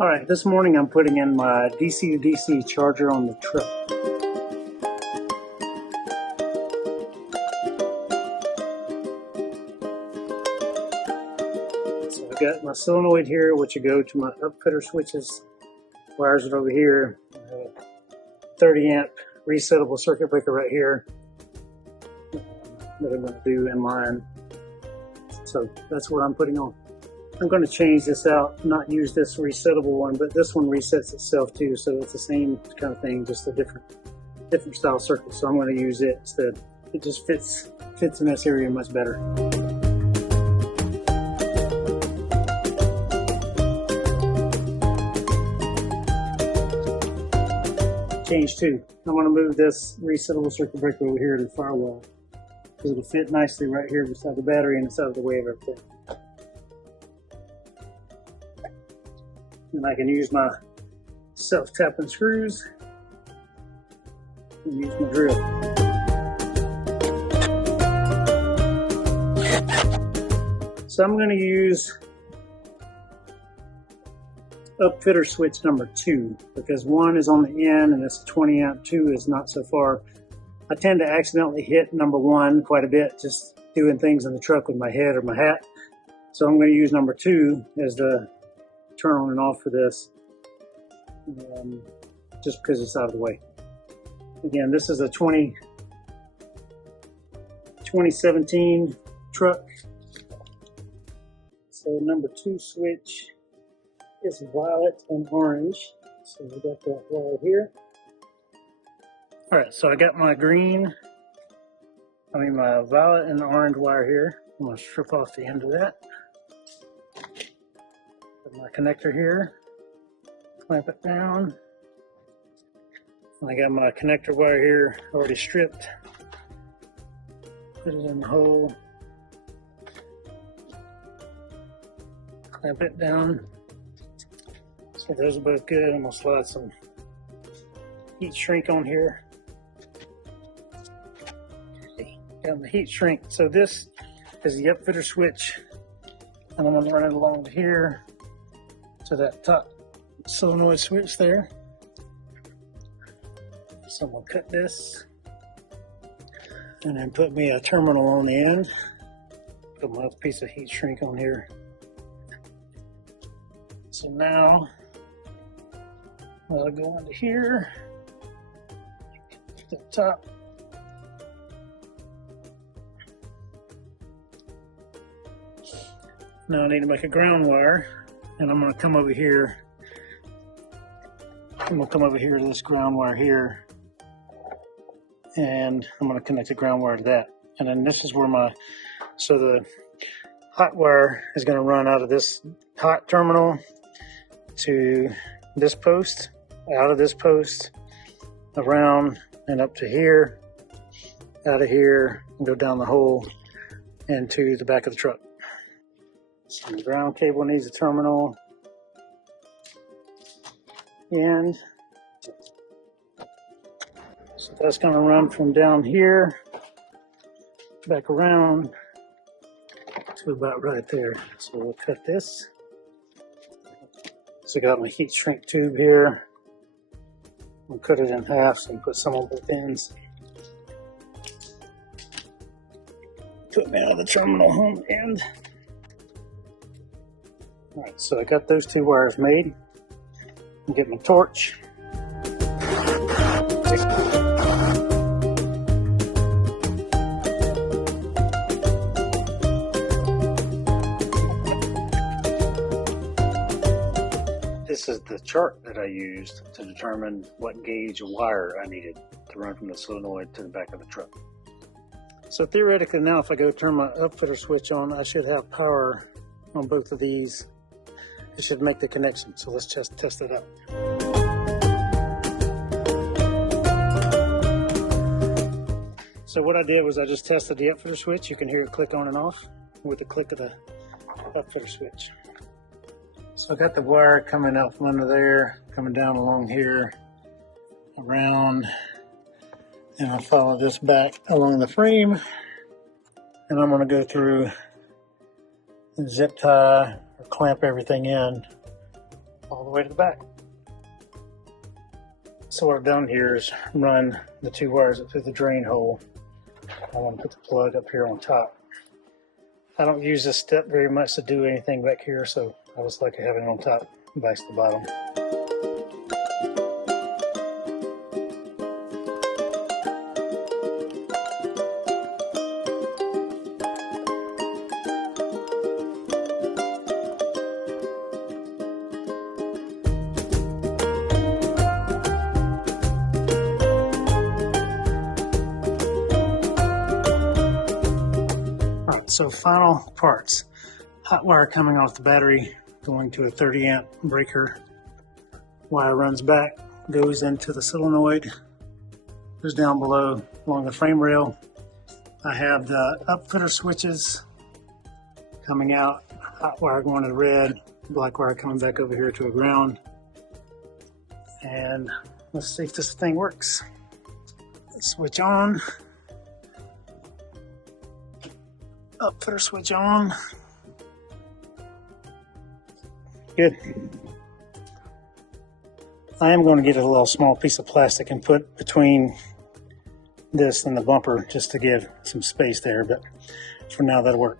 Alright, this morning I'm putting in my DC to DC charger on the truck. So I've got my solenoid here, which will go to my upfitter switches. Wires it over here. 30 amp resettable circuit breaker right here that I'm going to do in line. So that's what I'm putting on. I'm going to change this out, not use this resettable one, but this one resets itself too, so it's the same kind of thing, just a different style circuit. So I'm going to use it instead. It just fits in this area much better. Change two. I'm going to move this resettable circuit breaker over here to the firewall because it'll fit nicely right here beside the battery and it's out of the way of everything. And I can use my self-tapping screws and use my drill. So I'm going to use upfitter switch number 2 because 1 is on the end and it's 20 amp, 2 is not so far. I tend to accidentally hit number 1 quite a bit just doing things in the truck with my head or my hat. So I'm going to use number 2 as the turn on and off for this, just because it's out of the way. Again, this is a 2017 truck. So number 2 switch is violet and orange. So we got that wire here. All right, so I got my my violet and orange wire here. I'm going to strip off the end of that. My connector here, clamp it down. And I got my connector wire here already stripped. Put it in the hole. Clamp it down. So those are both good. I'm gonna slide some heat shrink on here. Got the heat shrink. So this is the upfitter switch, and I'm gonna run it along to here. To that top solenoid switch there. So I'm going to cut this and then put me a terminal on the end. Put my piece of heat shrink on here. So now I'll go into here, the top. Now I need to make a ground wire. And I'm going to come over here. I'm going to come over here to this ground wire here. And I'm going to connect the ground wire to that. And then this is where so the hot wire is going to run out of this hot terminal to this post, out of this post, around and up to here, out of here, and go down the hole into the back of the truck. So the ground cable needs a terminal, and so that's going to run from down here back around to about right there. So we'll cut this. So I got my heat shrink tube here. I'll cut it in half so I can put some on both ends. Put me out of the terminal on the end. Alright, so I got those 2 wires made. I'll get my torch. This is the chart that I used to determine what gauge of wire I needed to run from the solenoid to the back of the truck. So theoretically now if I go turn my upfitter switch on, I should have power on both of these. It should make the connection. So let's just test it out. So what I did was I just tested the upfitter switch. You can hear it click on and off with the click of the upfitter switch. So I got the wire coming out from under there, coming down along here, around, and I'll follow this back along the frame, and I'm going to go through and zip tie or clamp everything in all the way to the back. So what I've done here is run the 2 wires up through the drain hole. I want to put the plug up here on top. I don't use this step very much to do anything back here, so I just like having it on top and vice the bottom. So final parts. Hot wire coming off the battery, going to a 30 amp breaker. Wire runs back, goes into the solenoid, goes down below along the frame rail. I have the upfitter switches coming out, hot wire going to the red, black wire coming back over here to a ground. And let's see if this thing works. Switch on. Upfitter switch on. Good. I am going to get a little small piece of plastic and put between this and the bumper just to give some space there, but for now that'll work.